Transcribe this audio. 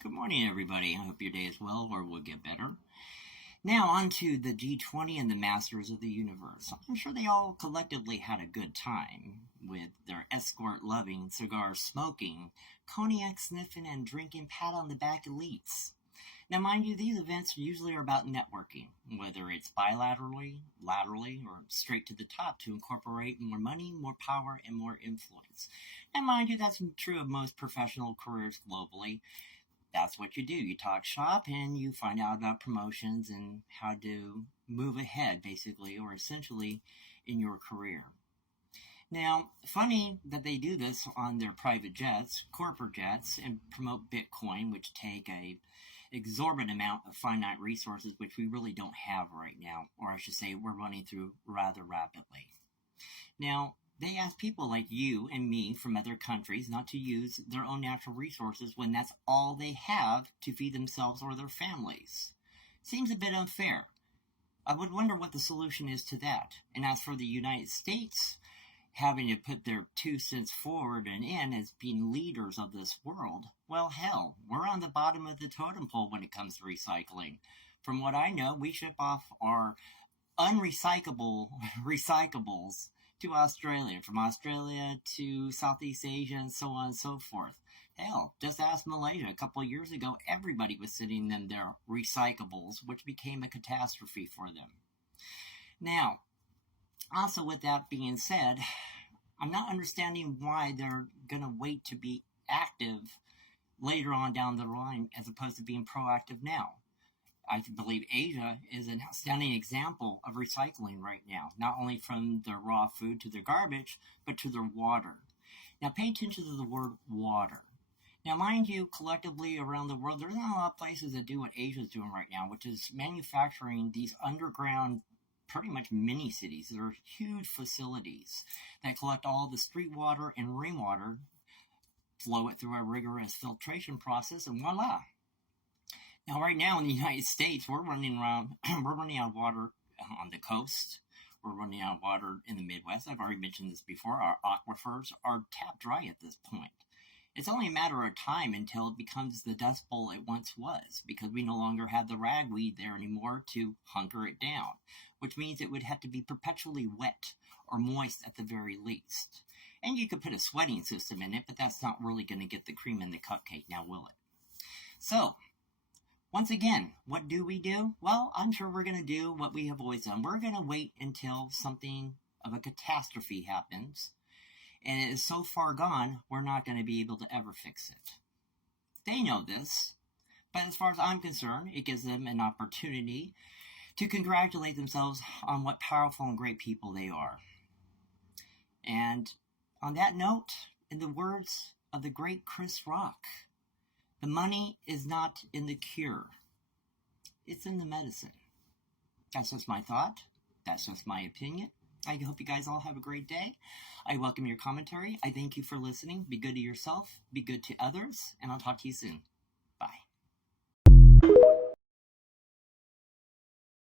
Good morning, everybody. I hope your day is well or will get better. Now, on to the G20 and the Masters of the Universe. I'm sure they all collectively had a good time with their escort-loving, cigar-smoking, cognac-sniffing, and drinking pat-on-the-back elites. Now, mind you, these events usually are about networking, whether it's bilaterally, laterally, or straight to the top to incorporate more money, more power, and more influence. And mind you, that's true of most professional careers globally. That's what you do. You talk shop and you find out about promotions and how to move ahead, basically, or essentially in your career. Now, funny that they do this on their private jets, corporate jets, and promote Bitcoin, which take a exorbitant amount of finite resources, which we really don't have right now, or I should say we're running through rather rapidly. Now, they ask people like you and me from other countries not to use their own natural resources when that's all they have to feed themselves or their families. Seems a bit unfair. I would wonder what the solution is to that. And as for the United States having to put their 2 cents forward and in as being leaders of this world, well, hell, we're on the bottom of the totem pole when it comes to recycling. From what I know, we ship off our unrecyclable recyclables to Australia, from Australia to Southeast Asia, and so on and so forth. Hell, just ask Malaysia. A couple of years ago, everybody was sending them their recyclables, which became a catastrophe for them. Now, also with that being said, I'm not understanding why they're going to wait to be active later on down the line as opposed to being proactive now. I believe Asia is an outstanding example of recycling right now, not only from their raw food to their garbage, but to their water. Now, pay attention to the word water. Now, mind you, collectively around the world, there's not a lot of places that do what Asia is doing right now, which is manufacturing these underground, pretty much mini cities. They're huge facilities that collect all the street water and rainwater, flow it through a rigorous filtration process, and voila. Now, right now in the United States, we're running out of water on the coast. We're running out of water in the Midwest. I've already mentioned this before. Our aquifers are tapped dry at this point. It's only a matter of time until it becomes the Dust Bowl it once was, because we no longer have the ragweed there anymore to hunker it down, which means it would have to be perpetually wet or moist at the very least. And you could put a sweating system in it, but that's not really going to get the cream in the cupcake, now will it? So, once again, what do we do? Well, I'm sure we're going to do what we have always done. We're going to wait until something of a catastrophe happens, and it is so far gone, we're not going to be able to ever fix it. They know this, but as far as I'm concerned, it gives them an opportunity to congratulate themselves on what powerful and great people they are. And on that note, in the words of the great Chris Rock, the money is not in the cure. It's in the medicine. That's just my thought. That's just my opinion. I hope you guys all have a great day. I welcome your commentary. I thank you for listening. Be good to yourself. Be good to others. And I'll talk to you soon.